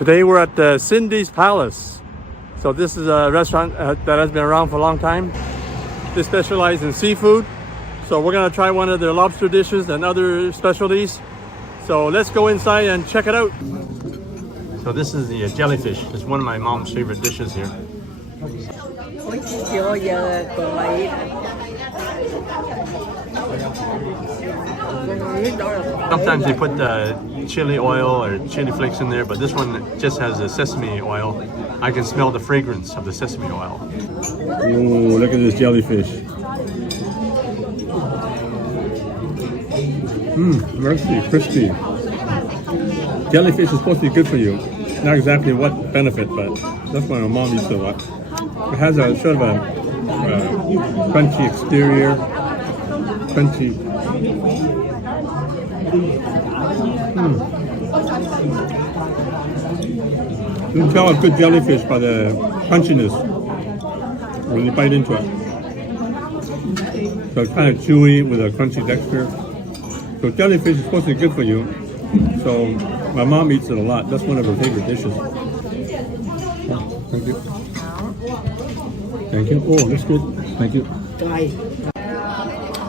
Today we're at Cindy's Palace. So this is a restaurant that has been around for a long time. They specialize in seafood. So we're gonna try one of their lobster dishes and other specialties. So let's go inside and check it out. So this is the jellyfish. It's one of my mom's favorite dishes here. Sometimes they put chili oil or chili flakes in there, but this one just has a sesame oil. I can smell the fragrance of the sesame oil. Ooh, look at this jellyfish. Mercy, crispy. Jellyfish is supposed to be good for you. Not exactly what benefit, but that's why my mom eats it a lot. It has a sort of a crunchy exterior, crunchy. You can tell a good jellyfish by the crunchiness when you bite into it. So it's kind of chewy with a crunchy texture. So jellyfish is supposed to be good for you. So my mom eats it a lot. That's one of her favorite dishes. Thank you. Thank you. Oh, that's good. Thank you.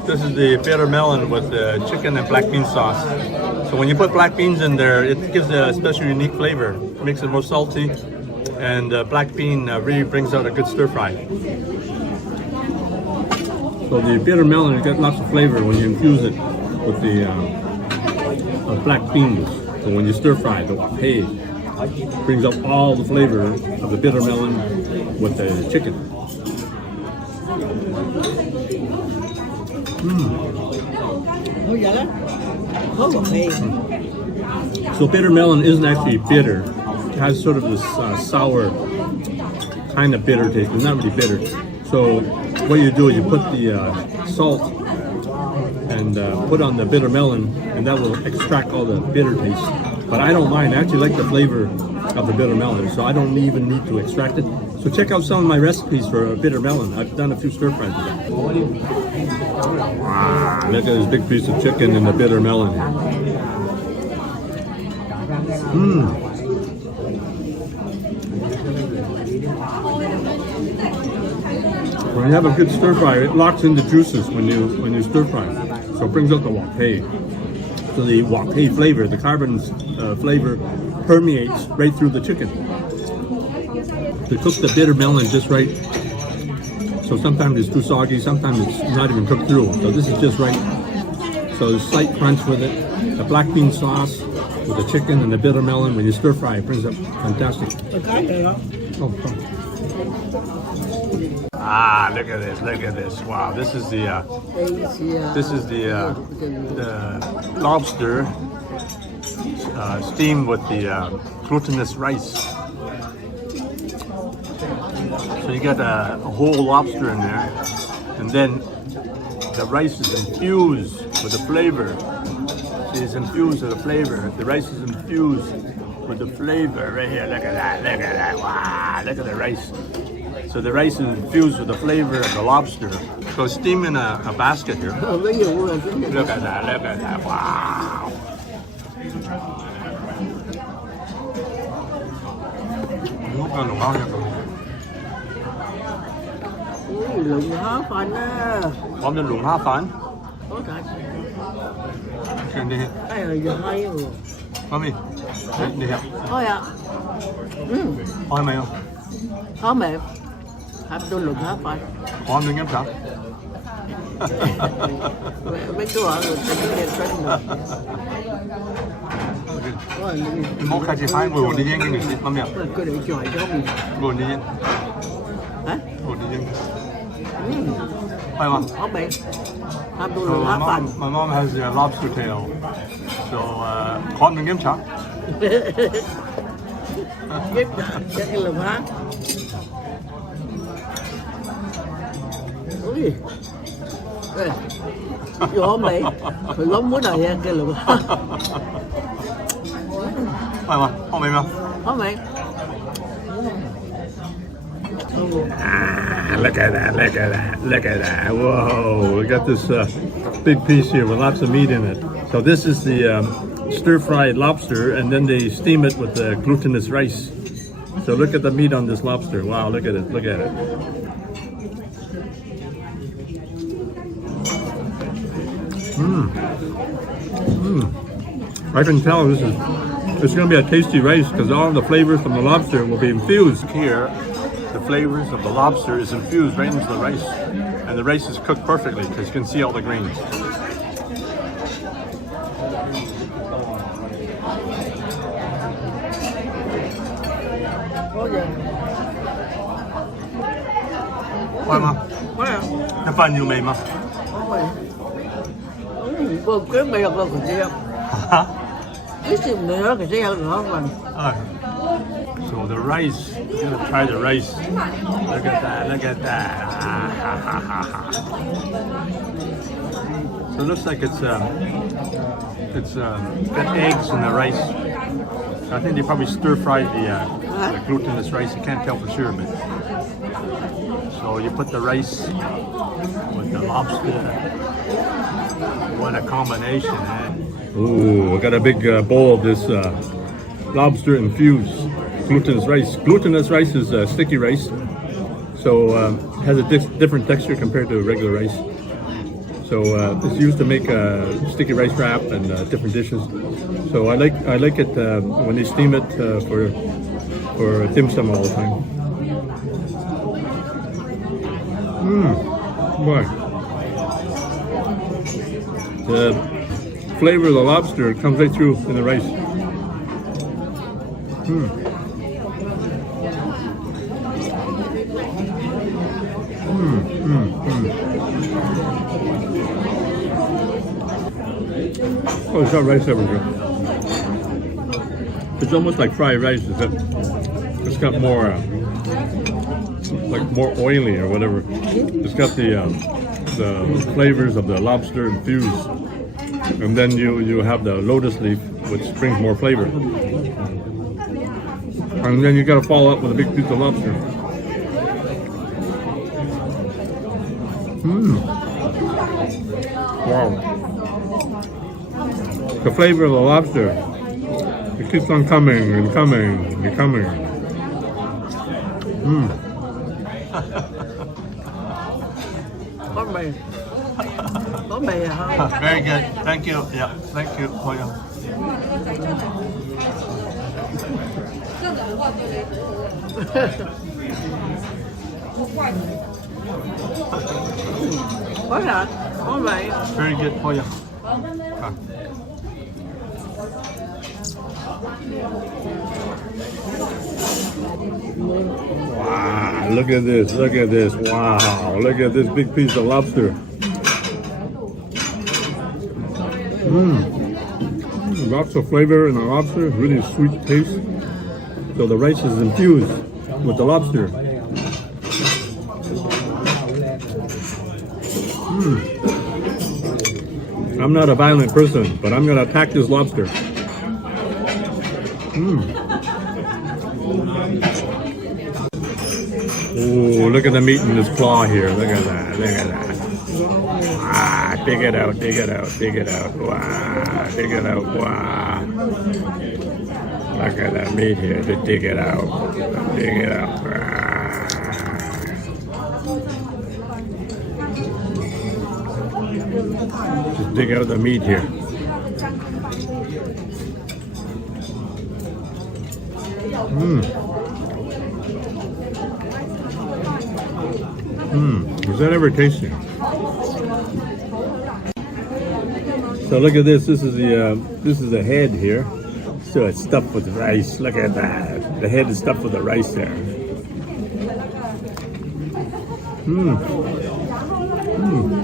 This is the bitter melon with the chicken and black bean sauce. So when you put black beans in there, it gives a special unique flavor. It makes it more salty, and black bean really brings out a good stir fry. So the bitter melon, you get lots of flavor when you infuse it with the black beans. So when you stir fry, the wapei brings out all the flavor of the bitter melon with the chicken. So bitter melon isn't actually bitter. It has sort of this sour kind of bitter taste. It's not really bitter. So what you do is you put the salt and put on the bitter melon, and that will extract all the bitter taste. But I don't mind. I actually like the flavor of the bitter melon, so I don't even need to extract it. So check out some of my recipes for bitter melon. I've done a few stir fries with that. Wow, look at this big piece of chicken and the bitter melon. When you have a good stir fry, it locks in the juices when you stir fry. So it brings out the wapei. So the wapei flavor, the carbon flavor, permeates right through the chicken. They cook the bitter melon just right. So sometimes it's too soggy, sometimes it's not even cooked through. So this is just right. So there's slight crunch with it. The black bean sauce with the chicken and the bitter melon, when you stir fry, it brings up fantastic. Ah, look at this! Look at this! Wow, this is the lobster steamed with the glutinous rice. So you got a whole lobster in there, and then the rice is infused with the flavor. It's infused with the flavor. The rice is infused with the flavor right here. Look at that! Look at that! Wow! Look at the rice. So the rice is infused with the flavor of the lobster. So steam in a basket here. Look at that! Look at that! Wow! Lượng há phần á. Món nhân lượng há phần. Có thật. Cái này. Cái này giờ hay rồi. Mami, đi hả? Thôi ạ. Hỏi mày không? Khó mẹ. Hãy tôi lượng há phần. Hỏi mình em sao? Mấy đứa ở rồi tôi đi lên rồi. 뭐까지 하는 걸 어디 얘기는 있지? 맘이야. Cái để trời cho mình. 뭐 어디 얘기? Hả? 어디 얘기? Phải không? Khó mẹ. Hãy tôi lượng há phần. My mom has a lobster tail. So, con mình em sao? Chắc cái lượng há. Ui. Vô mày. Phải lóng muốn này cái lượng há. Phải không? Không mềm không? Khó mẹ. Look at that, look at that, look at that. Whoa, we got this big piece here with lots of meat in it. So this is the stir-fried lobster, and then they steam it with the glutinous rice. So look at the meat on this lobster. Wow, look at it, look at it. I can tell it's going to be a tasty rice because all the flavors from the lobster will be infused. Here, the flavors of the lobster is infused right into the rice. And the rice is cooked perfectly because you can see all the grains. So the rice, you're gonna try the rice. Look at that, look at that. So it looks like it's got eggs in the rice. I think they probably stir-fried the glutinous rice. You can't tell for sure, but so you put the rice with the lobster. What a combination, eh? Ooh, I got a big bowl of this lobster infused glutinous rice. Glutinous rice is sticky rice, so has a different texture compared to regular rice. So it's used to make sticky rice wrap and different dishes. So I like it when they steam it for dim sum all the time. Boy. The flavor of the lobster comes right through in the rice. Oh, it's got rice everywhere. It's almost like fried rice, except it's got more, like more oily or whatever. It's got the flavors of the lobster infused, and then you have the lotus leaf, which brings more flavor. And then you got to follow up with a big piece of lobster. Wow. The flavor of the lobster, it keeps on coming and coming and coming. Very good. Thank you. Yeah, thank you. Oh, yeah. Very good. Oh, yeah. Wow, look at this, look at this. Wow, look at this big piece of lobster. Lots of flavor in the lobster, really sweet taste. So the rice is infused with the lobster. I'm not a violent person, but I'm gonna attack this lobster. Oh, look at the meat in this claw here. Look at that, look at that. Ah, dig it out, dig it out, dig it out. Wow, dig it out, wow. Look at that meat here, to dig it out. Dig it out. Just dig out the meat here. Is that ever tasty? So look at this. This is the head here. So it's stuffed with rice. Look at that. The head is stuffed with the rice there.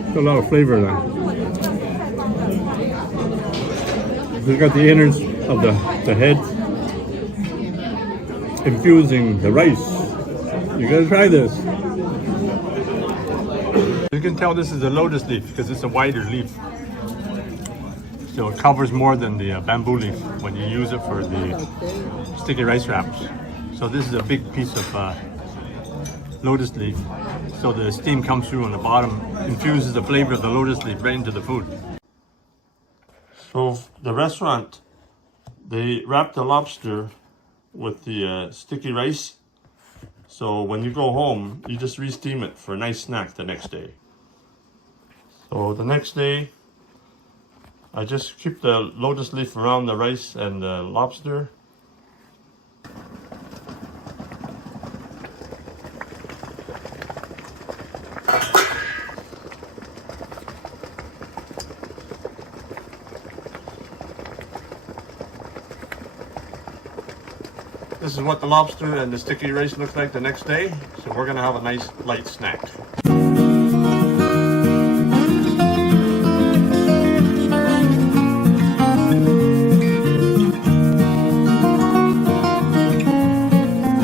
Got a lot of flavor there. We've got the innards of the head infusing the rice. You gotta try this. You can tell this is a lotus leaf because it's a wider leaf. So it covers more than the bamboo leaf when you use it for the sticky rice wraps. So this is a big piece of lotus leaf. So the steam comes through on the bottom, infuses the flavor of the lotus leaf right into the food. So the restaurant they wrap the lobster with the sticky rice. So when you go home, you just re-steam it for a nice snack the next day. So the next day, I just keep the lotus leaf around the rice and the lobster. This is what the lobster and the sticky rice look like the next day. So we're gonna have a nice light snack.